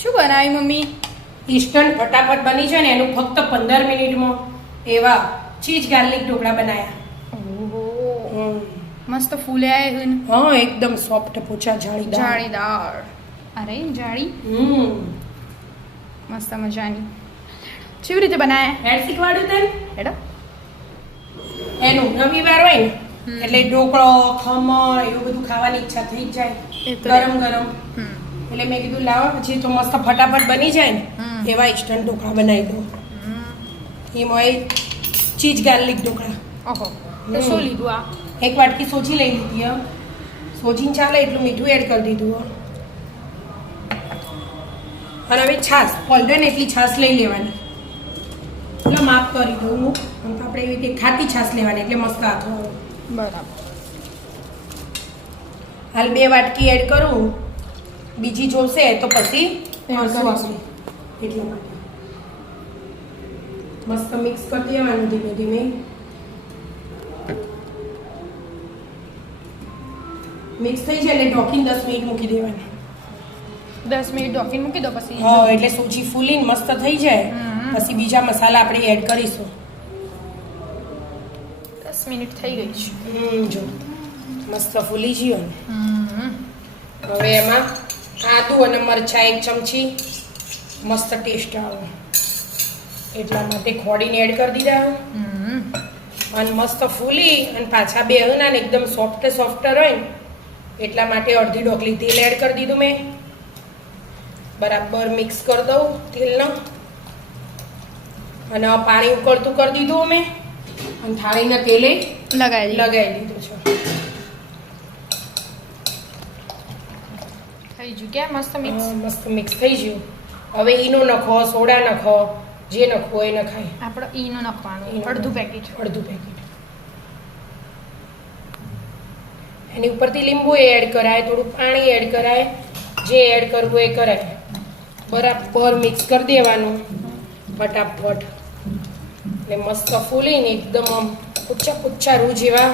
શું બનાવી mummy? Instant ફટાફટ બની છે ને એનું ફક્ત 15 મિનિટમાં એવા ચીઝ ગાર્લિક ઢોકળા બનાયા. ઓહો મસ્ત ફૂલ્યા હે ને. હા એકદમ સોફ્ટ પોચા જાળીદાર. જાળીદાર. અરે જાળી મસ્ત મજાની. કેવી રીતે બનાયા? એડ શીખવાડ્યું તને હેડો. એનું રવિવાર હોય ને એટલે ઢોકળો ખમણ એવું બધું ખાવાની ઈચ્છા થઈ જ જાય એ તો ગરમ ગરમ. એટલે મેં કીધું લાવો પછી તો મસ્ત ફટાફટ બની જાય ને એવા ઇન્સ્ટન્ટ ઢોકળા બનાવી દો. એમાં ચીઝ ગાર્લિક ઢોકળા. ઓહો તો શું લીધું આ? એક વાટકી સોજી લઈ લીધી હો. સોજીને ચાલે એટલું મીઠું એડ કરી દીધું હો. અને હવે છાશ ઓલ્ડન એટલી છાશ લઈ લેવાની. એટલે માફ કરી દઉં હું આપણે એવી રીતે ખાટી છાશ લેવાની એટલે મસ્ત આથો. બરાબર. હાલ 2 વાટકી એડ કરું, બીજી જોશે તો પછી કરશું આપણે. એટલા માટે મસ્ત મિક્સ કરી દેવાનું ધીમે ધીમે. મિક્સ થઈ જાય એટલે ઢોકીને 10 મિનિટ મૂકી દેવાની. 10 મિનિટ ઢોકીને મૂકી દો પછી. હા એટલે સૂજી ફૂલીને મસ્ત થઈ જાય પછી બીજા મસાલા આપણે એડ કરીશું. 10 મિનિટ થઈ ગઈ છે. જો મસ્ત ફૂલી ગયો ને. હવે એમાં આદુ અને મરચાં 1 ચમચી મસ્ત ટેસ્ટ આવે એટલા માટે ખોડીને એડ કરી દીધા. અને મસ્ત ફૂલી અને પાછા બેહના ને એકદમ સોફ્ટ હોય ને એટલા માટે અડધી ડોકલી તેલ એડ કરી દીધું મેં. બરાબર મિક્સ કરી દઉં તેલનો. અને પાણી ઉકળતું કરી દીધું મેં અને થાળીના તેલે લગાવી દીધું છે. થઈ ગયું કે મસ્ત મિક્સ? મસ્ત મિક્સ થઈ ગયું. હવે ઈનો નખો, સોડા નખો, જે નખો એ નખાય. આપણે ઈનો નાખવાનું અડધું પેકેટ. એની ઉપરથી લીંબુ એડ કરાય, થોડું પાણી એડ કરાય, જે એડ કરવું એ કરાય. બરાબર મિક્સ કરી દેવાનું ફટાફટ. એટલે મસ્ત ફૂલીને એકદમ આમ કુચ્ચા રૂ જેવા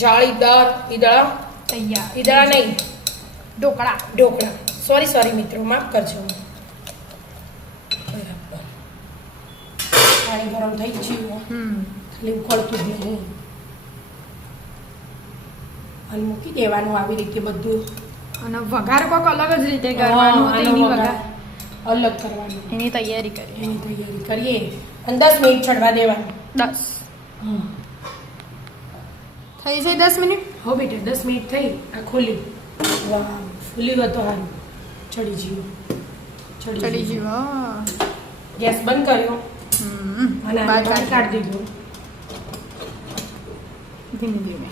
જાળીદાર ઈદળા તૈયાર. ઈદળા નહીં ઢોકળા. સોરી મિત્રો માફ કરજો. બરાબર પાણી ગરમ થઈ ગયું. ખાલી ઉકળતું જ નહીં. અને મૂકી દેવાનું આવી રીતે બધું. અને વઘાર કોક અલગ જ રીતે કરવાનું. એની વઘાર અલગ કરવાનું. એની તૈયારી કરીએ અને 10 મિનિટ ચડવા દેવાનું. 10 થઈ જાય 10 મિનિટ. હો બેટા 10 મિનિટ થઈ. આ ખોલી. વાહ ફૂલી હતો હારું. ચડી ગયું. ગેસ બંધ કર્યો અને બહાર કાઢી દીધું. ધીમે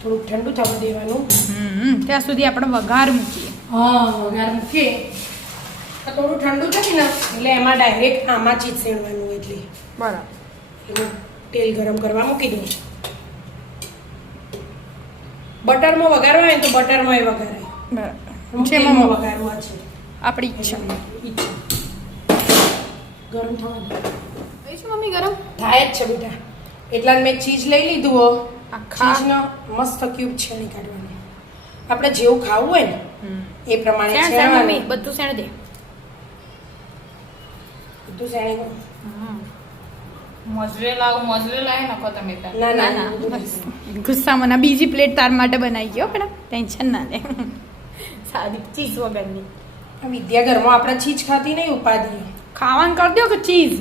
થોડુંક ઠંડુ થવા દેવાનું. ત્યાં સુધી આપણે વઘાર મૂકીએ. વઘાર મૂકીએ થોડું ઠંડુ થાય ને એટલે એમાં ડાયરેક્ટ આમાં ચીજ શેણવાનું. એટલે બરાબર એનું તેલ ગરમ કરવા મૂકી દઉં. બટરમાં વઘારવા હોય ને તો બટરમાં એ વઘારાય. બરાબર તેલમાં વઘારવા છે આપણી ઈચ્છા. ગરમ થવા દે. મમ્મી ગરમ થાય જ છે બેટા. એટલા મેં ચીઝ લઈ લીધું હો. આખા ચીઝનો મસ્ત ક્યુબ છેણી કાઢવાનું. આપણે જેવું ખાવું હોય ને એ પ્રમાણે છેણવાનું. બધું શેણ દે. બધું શેણી મોઝરેલા નખો તમે. ના ગુસ્સામાં ના. બીજી પ્લેટ તાર માટે બનાવી ગયો પણ ટેન્શન ના લે. સાદી ચીઝ વગરની. વિદ્યા ઘરમાં આપણે ચીઝ ખાતી નહીં ઉપાધિ. ખાવાનું કરી દો કે ચીઝ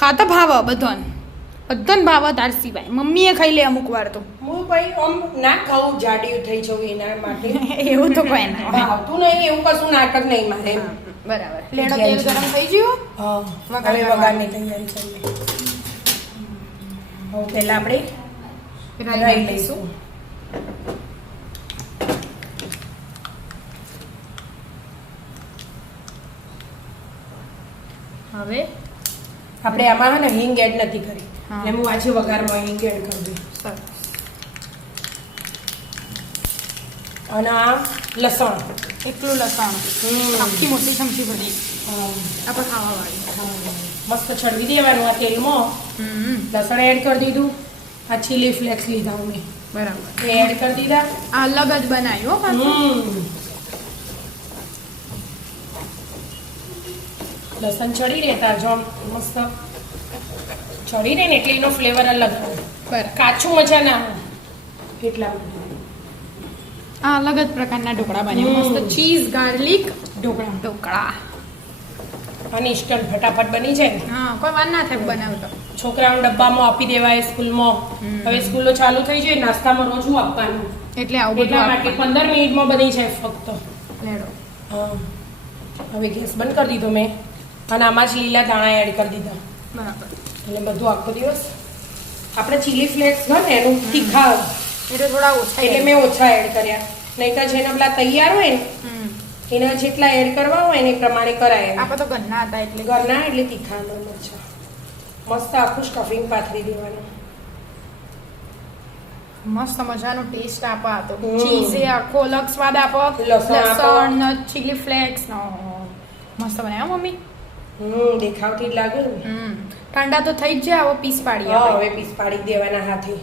ખાતા ભાવ બધાને ભાવ તાર સિવાય. મમ્મીએ ખાઈ લે અમુક વાર તો. હું ભાઈ આમ ના ખાવું જાડી થઈ જવું એના માટે. એવું તો કોઈ ના ભાવતું નહીં એવું કશું નાટક નહીં મારે. બરાબર. લેડો તેલ ગરમ થઈ ગયું. હવે વઘારની તૈયારી કરીએ. હવે પહેલા આપણે રાઈ લઈશું. હવે આપણે આમાં હે ને હિંગ એડ નથી કરી એટલે હું આજે વઘારમાં હિંગ એડ કરી દઉં. અને આ લસણ એકલું લસણ આખી મોટી ચમચી ભરી આપણે ખાવાવાળી. મસ્ત ચડવી દેવાનું આ તેલમાં. લસણ એડ કરી દીધું. આ ચીલી ફ્લેક્સ લીધા મેં. બરાબર એ એડ કરી દીધા. અલગ જ બનાવ્યો. લસણ ચડી રહેતા જો આમ મસ્ત ચડી રહે ને એટલે એનો ફ્લેવર અલગ આવે બરાબર કાચું મજા ના આવે એટલા માટે આ અલગ જ પ્રકારના ઢોકળા બન્યા મસ્ત ચીઝ ગાર્લિક ઢોકળા ઢોકળા અને ઇન્સ્ટન્ટ ફટાફટ બની જાય ને હા કોઈ વાર ના થાય બનાવતો છોકરાઓને ડબ્બામાં આપી દેવાય સ્કૂલમાં હવે સ્કૂલો ચાલુ થઈ જાય નાસ્તામાં રોજ હું આપવાનું એટલે આવું બધું એટલા માટે 15 મિનિટમાં બની જાય ફક્ત લેડો હા હવે ગેસ બંધ કરી દીધો મેં અને આમાં જ લીલા દાણા એડ કરી દીધા બરાબર એટલે બધું આખો દિવસ આપણે ચીલી ફ્લેક્સ હોય ને એનું તીખા એટલે થોડા ઓછા એટલે મેં ઓછા એડ કર્યા નહીં તો જેના પેલા તૈયાર હોય ને એના જેટલા એડ કરવા હોય ને એ પ્રમાણે કરાય આપણે તો ઘરના હતા એટલે ઘરના એટલે તીખા મરચા મસ્ત આખું સ્ટફિંગ પાથરી દેવાનું મસ્ત મજાનો ટેસ્ટ આપો આ તો હમ. ચીઝ આખો અલગ સ્વાદ આપો લસણ આપો. લસણ ચીલી ફ્લેક્સ નો મસ્ત બનાવ્યા મમ્મી દેખાવથી જ લાગે ને ઠંડા તો થઈ જ જાય હવે પીસ પાડીએ હા આપણે. હવે પીસ પાડી જ દેવાના હાથે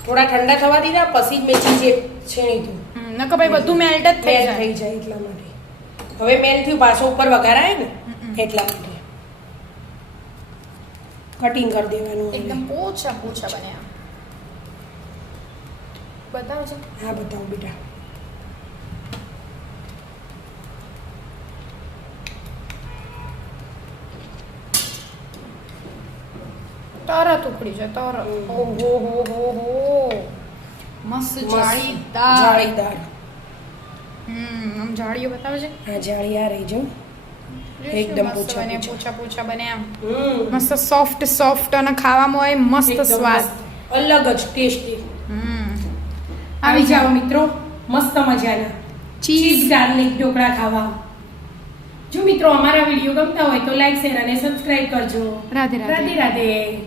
થોડા ઠંડા થવા દીધા પછી જ મેં ચીઝ છેણી તું નકર ભાઈ બધું મેલ્ટ જ થઈ મેલ જાય થઈ જાય એટલા માટે હવે મેલ થયું પાછો ઉપર વઘારાય ને એટલા માટે કટિંગ કરી દેવાનું હવે. એકદમ પોચા પોચા બન્યા બતાવજો હા બતાવો બેટા તરત ઉકળી જાય તરત ઓહો હો હો હો મસ્ત જાળીદાર જાળીદાર આમ જાળીઓ બતાવજે હા જાળી આ રહી જો એકદમ મસ્ત પોચા બને પોચા. પોચા પોચા બને આમ હમ મસ્ત સોફ્ટ સોફ્ટ અને ખાવામાં હોય મસ્ત એકદમ સ્વાદ મસ્ત. અલગ જ ટેસ્ટી હમ આવી જાઓ મિત્રો મસ્ત મજાના ચીઝ ગાર્લિક ઢોકળા ખાવા જો મિત્રો અમારા વિડીયો ગમતા હોય તો લાઈક શેર અને સબસ્ક્રાઇબ કરજો રાધે રાધે રાધે રાધે